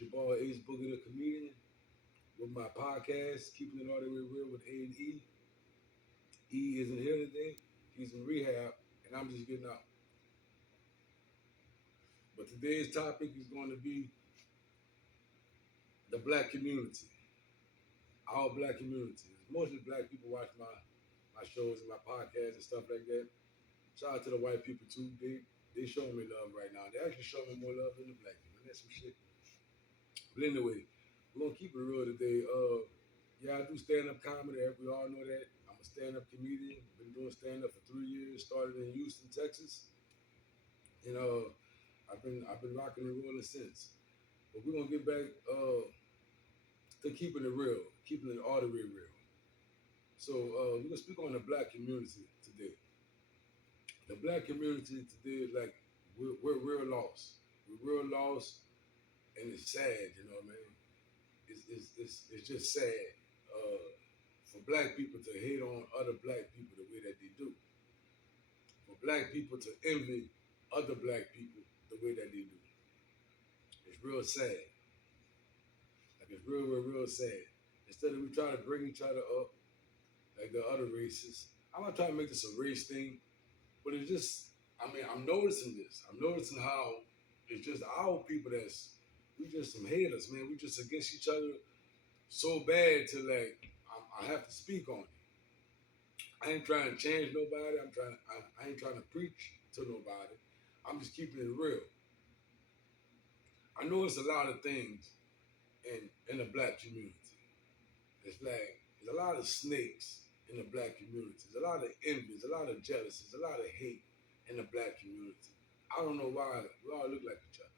It's your boy Aceboogie the comedian with my podcast, Keeping It All the Way Real with A and E. E isn't here today. He's in rehab, and I'm just getting out. But today's topic is going to be the black community, our black community. Mostly black people watch my shows and my podcasts and stuff like that. Shout out to the white people too. They showing me love right now. They actually showing me more love than the black people. That's some shit. But anyway, we're gonna keep it real today. Yeah, I do stand up comedy. We all know that. I'm a stand up comedian. Been doing stand up for 3 years. Started in Houston, Texas. And I've been rocking and rolling since. But we're gonna get back to keeping it real, keeping it all the way real. So we're gonna speak on the black community today. The black community today is like we're real lost. We're real lost, and it's sad. You know, man. It's just sad for black people to hate on other black people the way that they do. For black people to envy other black people the way that they do. It's real sad. Like it's real sad. Instead of we try to bring each other up like the other races. I'm not trying to make this a race thing, but it's just I'm noticing this. I'm noticing how it's just our people we just some haters, man. We just against each other so bad to like I have to speak on it. I ain't trying to change nobody. I ain't trying to preach to nobody. I'm just keeping it real. I know it's a lot of things in the black community. It's like there's a lot of snakes in the black community. There's a lot of envy, there's a lot of jealousy, there's a lot of hate in the black community. I don't know why we all look like each other.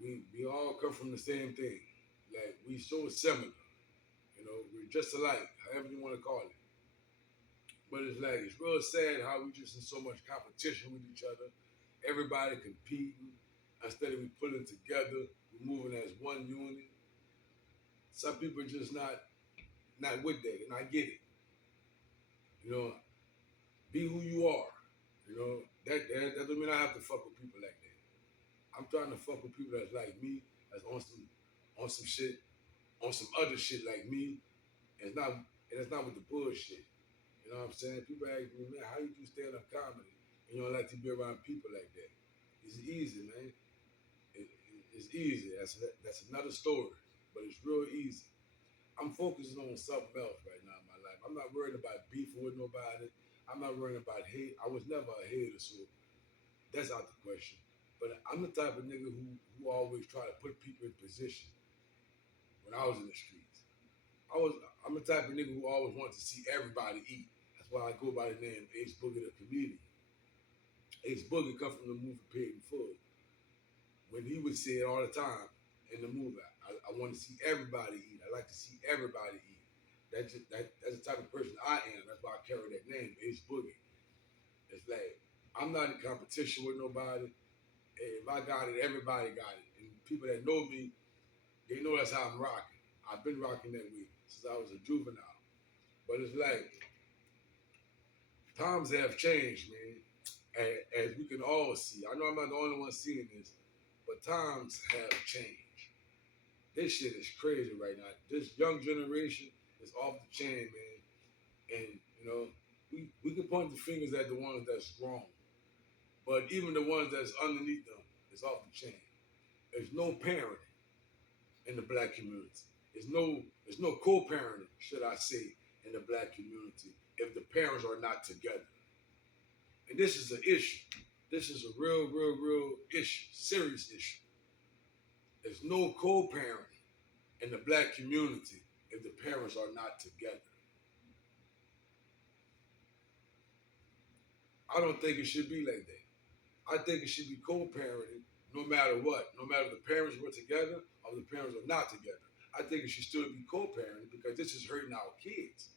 We all come from the same thing. Like we so similar. You know, we're just alike, however you want to call it. But it's like it's real sad how we just in so much competition with each other. Everybody competing instead of we pulling together, we moving as one unit. Some people are just not with that, and I get it. You know, be who you are. You know, that doesn't mean I have to fuck with people like that. I'm trying to fuck with people that's like me, that's on some shit, on some other shit like me. And it's not with the bullshit. You know what I'm saying? People ask me, man, how you do stand up comedy? And you don't like to be around people like that. It's easy, man. It's easy. That's another story, but it's real easy. I'm focusing on something else right now in my life. I'm not worried about beefing with nobody. I'm not worried about hate. I was never a hater, so that's out the question. But I'm the type of nigga who always try to put people in position when I was in the streets. I'm the type of nigga who always wanted to see everybody eat. That's why I go by the name Aceboogie the comedian. Aceboogie come from the movie Paid in Full. When he would say it all the time in the movie, I want to see everybody eat. I like to see everybody eat. That's the type of person I am. That's why I carry that name, Aceboogie. It's like I'm not in competition with nobody. If I got it, everybody got it. And people that know me, they know that's how I'm rocking. I've been rocking that way since I was a juvenile. But it's like times have changed, man. As we can all see. I know I'm not the only one seeing this, but times have changed. This shit is crazy right now. This young generation is off the chain, man. And you know, we can point the fingers at the ones that's wrong, but even the ones that's underneath them is off the chain. There's no parenting in the black community. There's no co-parenting, should I say, in the black community if the parents are not together. And this is an issue. This is a real issue, serious issue. There's no co-parenting in the black community if the parents are not together. I don't think it should be like that. I think it should be co-parenting no matter what. No matter if the parents were together or the parents are not together. I think it should still be co-parenting because this is hurting our kids.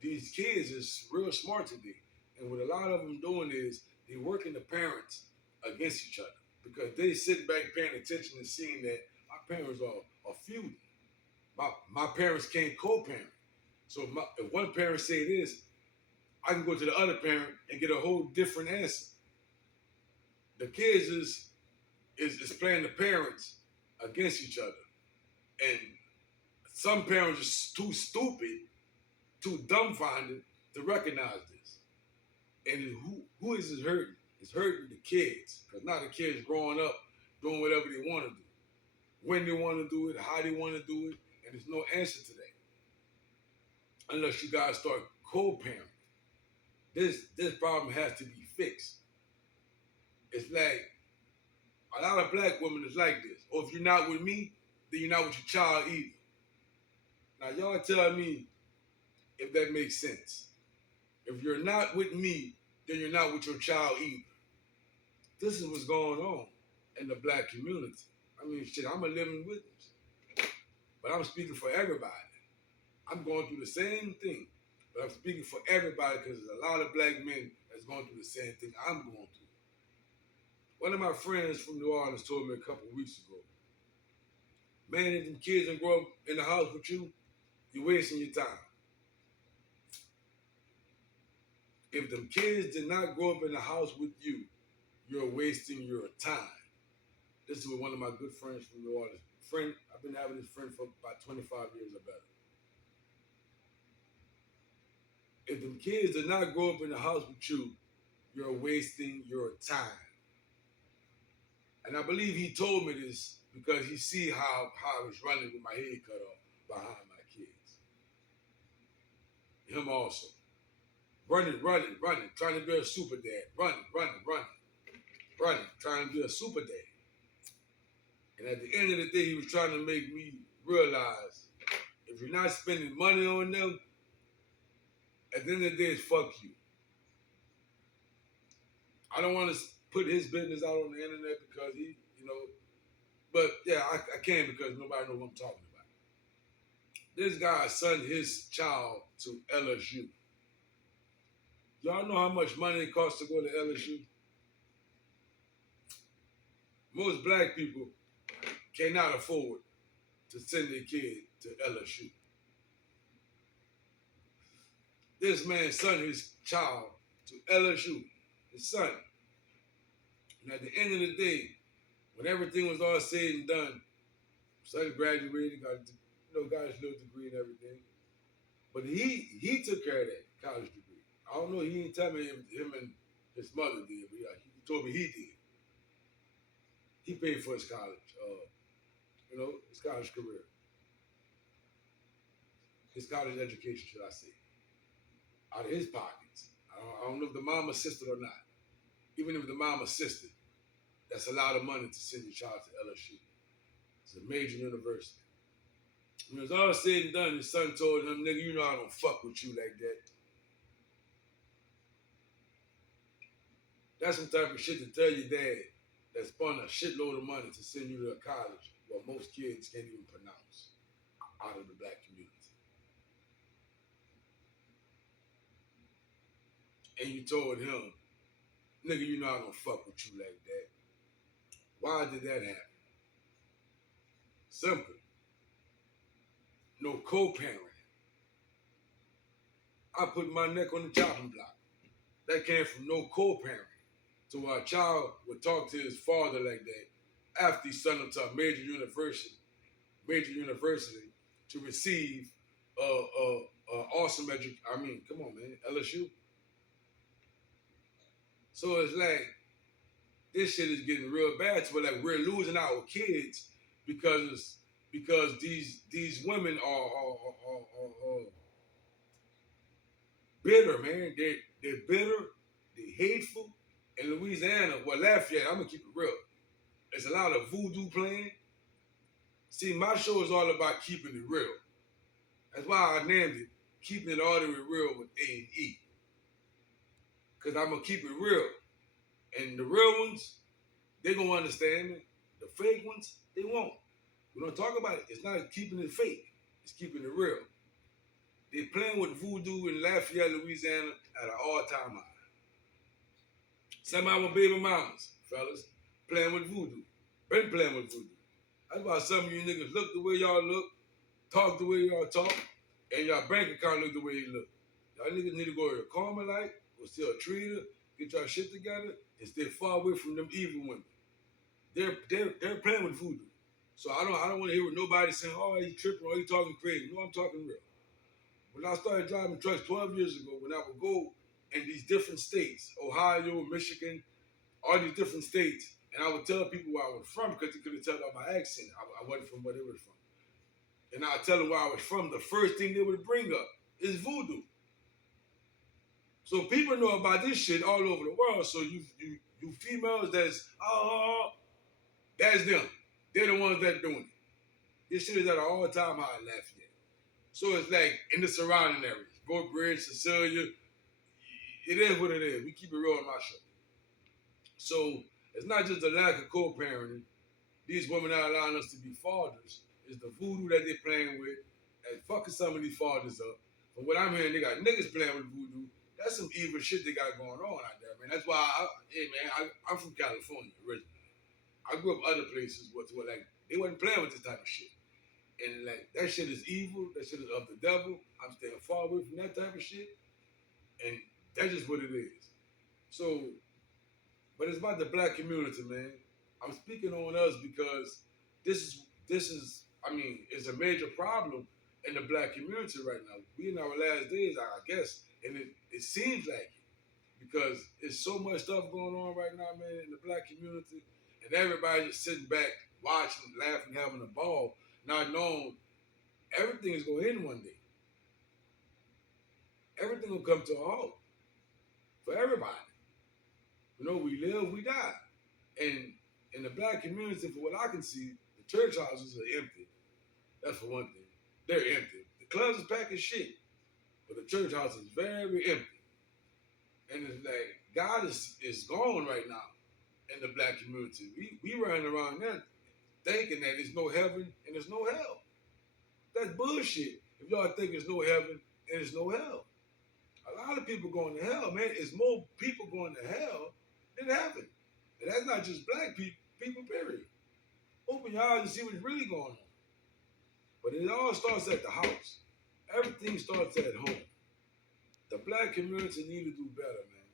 These kids is real smart today. And what a lot of them doing is they working the parents against each other because they sit back paying attention and seeing that my parents are feuding. My parents can't co-parent. So if one parent say this, I can go to the other parent and get a whole different answer. The kids is is playing the parents against each other. And some parents are too stupid, too dumbfounded to recognize this. And who is it hurting? It's hurting the kids. Because now the kids growing up doing whatever they want to do. When they want to do it, how they want to do it. And there's no answer to that. Unless you guys start co-parenting. This problem has to be fixed. It's like a lot of black women is like this. Or if you're not with me, then you're not with your child either. Now y'all tell me if that makes sense. If you're not with me, then you're not with your child either. This is what's going on in the black community. I mean, shit, I'm a living witness. But I'm speaking for everybody. I'm going through the same thing. But I'm speaking for everybody because there's a lot of black men that's going through the same thing I'm going through. One of my friends from New Orleans told me a couple of weeks ago, man, if them kids don't grow up in the house with you, you're wasting your time. If them kids did not grow up in the house with you, you're wasting your time. This is with one of my good friends from New Orleans. I've been having this friend for about 25 years or better. If them kids did not grow up in the house with you, you're wasting your time. And I believe he told me this because he see how I was running with my head cut off behind my kids. Him also. Running, trying to be a super dad. Running, trying to be a super dad. And at the end of the day, he was trying to make me realize if you're not spending money on them, at the end of the day, it's fuck you. I don't want to put his business out on the internet because he, but yeah, I can because nobody knows what I'm talking about. This guy sent his child to LSU. Y'all know how much money it costs to go to LSU? Most black people cannot afford to send their kid to LSU. This man sent his child to LSU, his son. And at the end of the day, when everything was all said and done, son graduated, got his little degree and everything. But he took care of that college degree. I don't know, he didn't tell me him and his mother did, but yeah, he told me he did. He paid for his college, his college career. His college education, should I say. Out of his pockets. I don't know if the mom assisted or not. Even if the mom assisted, that's a lot of money to send your child to LSU. It's a major university. When it was all said and done, his son told him, nigga, you know I don't fuck with you like that. That's some type of shit to tell your dad that spent a shitload of money to send you to a college where most kids can't even pronounce out of the black community. And you told him, nigga, you know I don't fuck with you like that. Why did that happen? Simple. No co-parenting. I put my neck on the chopping block. That came from no co-parenting. So our child would talk to his father like that after he sent him to a major university to receive awesome education. I mean, come on, man, LSU. So it's like this shit is getting real bad. So we're losing our kids because these women are bitter, man. They're bitter, they're hateful. In Louisiana, Lafayette, I'm gonna keep it real. There's a lot of voodoo playing. See, my show is all about keeping it real. That's why I named it Keeping It All the Way Real with A&E. Because I'm gonna keep it real. And the real ones, they're gonna understand it. The fake ones, they won't. We don't talk about it. It's not keeping it fake. It's keeping it real. They're playing with voodoo in Lafayette, Louisiana at an all-time high. Some of our baby mamas, fellas, playing with voodoo. Been playing with voodoo. That's why some of you niggas look the way y'all look, talk the way y'all talk, and y'all bank account look the way you look. Y'all niggas need to go to the Carmelite or still a treater, get y'all shit together, and stay far away from them evil women. They're playing with voodoo. So I don't want to hear what nobody saying, oh, he's tripping or he's talking crazy. No, I'm talking real. When I started driving trucks 12 years ago, when I would go in these different states, Ohio, Michigan, all these different states, and I would tell people where I was from because they couldn't tell by my accent. I wasn't from where they were from. And I'd tell them where I was from. The first thing they would bring up is voodoo. So people know about this shit all over the world. So you females that's them. They're the ones that doing it. This shit is at an all-time high in Lafayette. So it's like in the surrounding areas. Fort Bridge, Cecilia. It is what it is. We keep it real on my show. So it's not just the lack of co-parenting. These women are allowing us to be fathers. It's the voodoo that they're playing with and fucking some of these fathers up. But what I'm hearing, they got niggas playing with voodoo. That's some evil shit they got going on out there, man. That's why, I'm from California originally. I grew up other places where like they wasn't playing with this type of shit. And like that shit is evil. That shit is of the devil. I'm staying far away from that type of shit. And that's just what it is. So, but it's about the black community, man. I'm speaking on us because this is it's a major problem in the black community right now. We in our last days, I guess, and it seems like it because there's so much stuff going on right now, man, in the black community, and everybody just sitting back, watching, laughing, having a ball, not knowing everything is going to end one day. Everything will come to a halt for everybody. You know, we live, we die. And in the black community, for what I can see, the church houses are empty. That's for one thing. They're empty. The clubs is packing shit, but the church house is very empty. And it's like God is gone right now in the black community. We running around there thinking that there's no heaven and there's no hell. That's bullshit. If y'all think there's no heaven and there's no hell. A lot of people going to hell, man. It's more people going to hell than heaven. And that's not just black people, period. Open your eyes and see what's really going on. But it all starts at the house. Everything starts at home. The black community need to do better, man.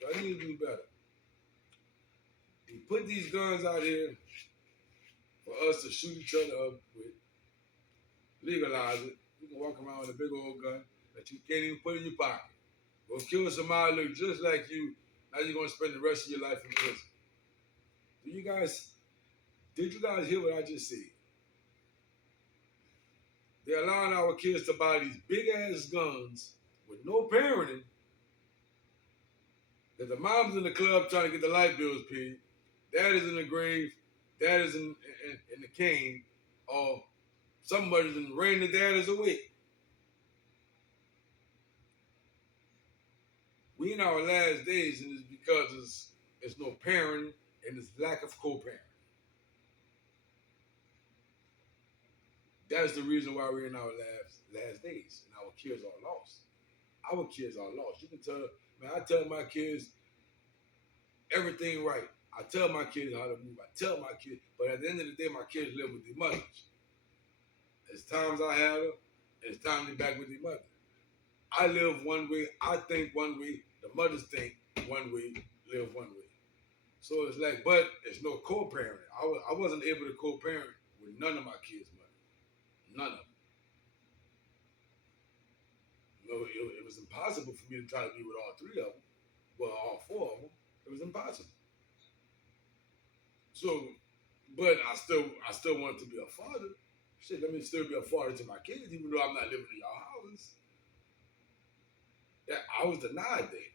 Y'all need to do better. You put these guns out here for us to shoot each other up with. Legalize it. You can walk around with a big old gun that you can't even put in your pocket. Go kill somebody look just like you. Now you're going to spend the rest of your life in prison. Did you guys hear what I just said? They're allowing our kids to buy these big ass guns with no parenting. That the mom's in the club trying to get the light bills paid. Dad is in the grave. Dad is in the cane. Or somebody's in the rain. The dad is awake. We in our last days, and it's because it's no parenting and it's lack of co-parenting. That's the reason why we're in our last days, and our kids are lost. Our kids are lost. You can tell, man. I tell my kids everything right. I tell my kids how to move. I tell my kids, but at the end of the day, my kids live with their mothers. There's times I have them, and it's time they're back with their mother. I live one way. I think one way. The mothers think one way. Live one way. So it's like, but it's no co-parenting. I wasn't able to co-parent with none of my kids' mother. None of them. You know, it was impossible for me to try to be with all three of them. Well, all four of them. It was impossible. So, but I still wanted to be a father. Shit, let me still be a father to my kids, even though I'm not living in y'all houses. That I was denied that.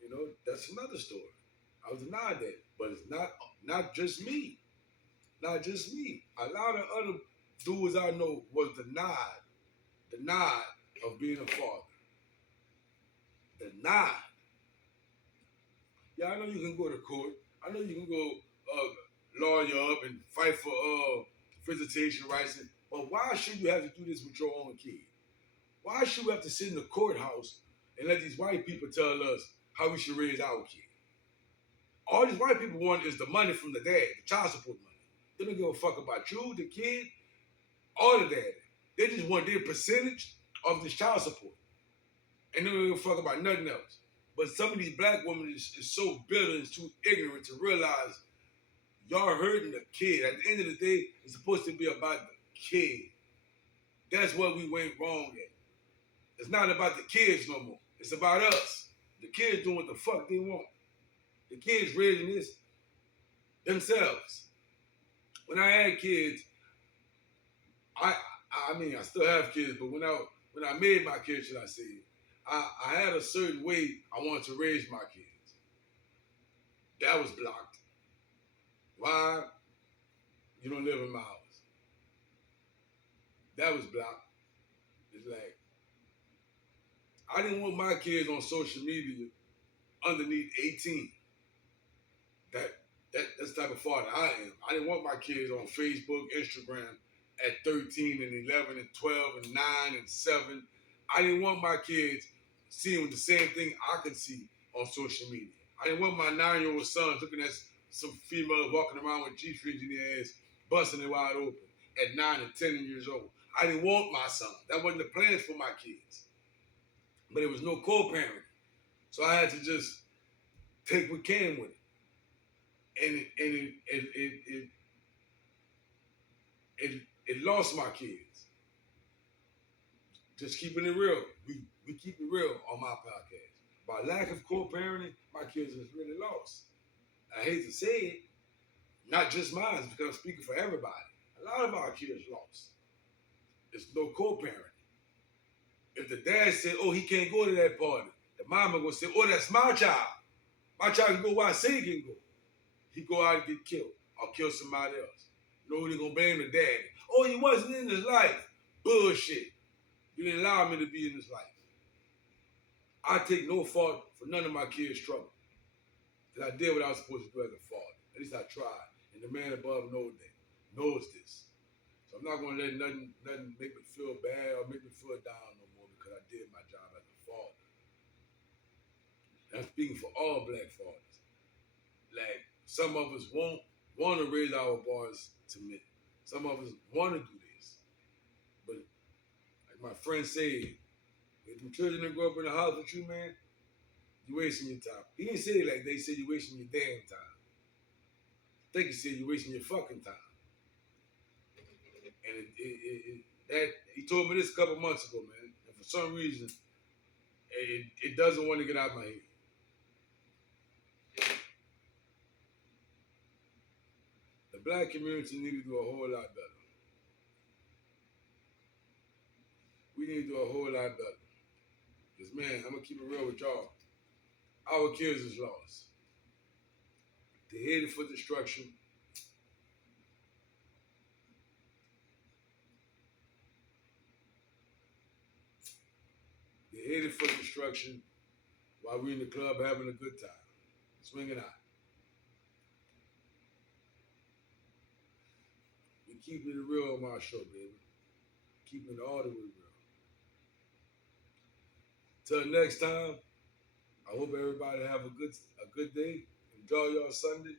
You know, that's another story. I was denied that, but it's not just me. Not just me. A lot of other dudes I know was denied of being a father. Denied. Yeah, I know you can go to court. I know you can go lawyer up and fight for visitation rights. But why should you have to do this with your own kid? Why should we have to sit in the courthouse and let these white people tell us how we should raise our kid? All these white people want is the money from the dad, the child support money. They don't give a fuck about you, the kid, or the dad. They just want their percentage of this child support. And they don't give a fuck about nothing else. But some of these black women is so bitter and too ignorant to realize Y'all hurting the kid. At the end of the day, it's supposed to be about the kid. That's what we went wrong at. It's not about the kids no more. It's about us. The kids doing what the fuck they want. The kids raising this themselves. When I had kids, I mean I still have kids, but when I made my kids, should I say, I had a certain way I wanted to raise my kids. That was blocked. Why? You don't live in my house. That was blocked. It's like I didn't want my kids on social media underneath 18. That that's the type of father I am. I didn't want my kids on Facebook, Instagram at 13 and 11 and 12 and 9 and 7. I didn't want my kids seeing the same thing I could see on social media. I didn't want my 9-year-old sons looking at some females walking around with G-strings in their ass, busting it wide open at 9 and 10 years old. I didn't want my son. That wasn't the plans for my kids. But there was no co-parenting. So I had to just take what came with it. And it lost my kids. Just keeping it real. We keep it real on my podcast. By lack of co-parenting, my kids is really lost. I hate to say it, not just mine, because I'm speaking for everybody. A lot of our kids lost. There's no co-parenting. If the dad said, oh, he can't go to that party, the mama gonna say, oh, that's my child. My child can go where I say he can go. He go out and get killed or kill somebody else. You know who they gonna blame? The daddy. Oh, he wasn't in his life. Bullshit. You didn't allow me to be in his life. I take no fault for none of my kids' trouble. Because I did what I was supposed to do as a father. At least I tried. And the man above knows this. So I'm not gonna let nothing make me feel bad or make me feel down no more because I did my job as a father. And I'm speaking for all black fathers. Like, some of us won't want to raise our boys to men. Some of us want to do this. But like my friend said, if the children that grow up in the house with you, man, you're wasting your time. He didn't say it like they said you're wasting your damn time. I think he said you're wasting your fucking time. And that he told me this a couple months ago, man. And for some reason, it doesn't want to get out of my head. The black community need to do a whole lot better. We need to do a whole lot better. Because, man, I'm going to keep it real with y'all. Our kids is lost. They're headed for destruction. They're headed for destruction while we're in the club having a good time. Swinging out. We're keeping it real on my show, baby. Keeping it all the way real. Till next time, I hope everybody have a good day. Enjoy your Sunday.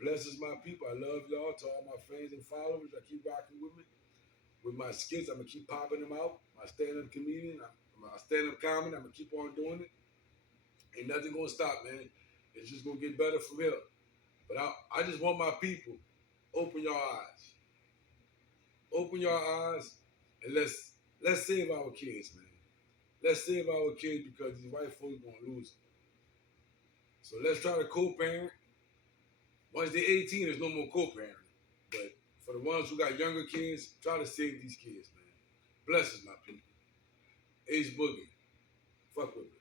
Blesses my people. I love y'all. To all my fans and followers that keep rocking with me. With my skits, I'm going to keep popping them out. My stand-up comedian, my stand-up comedy, I'm going to keep on doing it. Ain't nothing going to stop, man. It's just going to get better from here. But I just want my people, open your eyes. Open your eyes and let's save our kids, man. Let's save our kids because these white folks going to lose them. So let's try to co-parent. Once they're 18, there's no more co-parenting. But for the ones who got younger kids, try to save these kids, man. Blesses my people. Aceboogie. Fuck with me.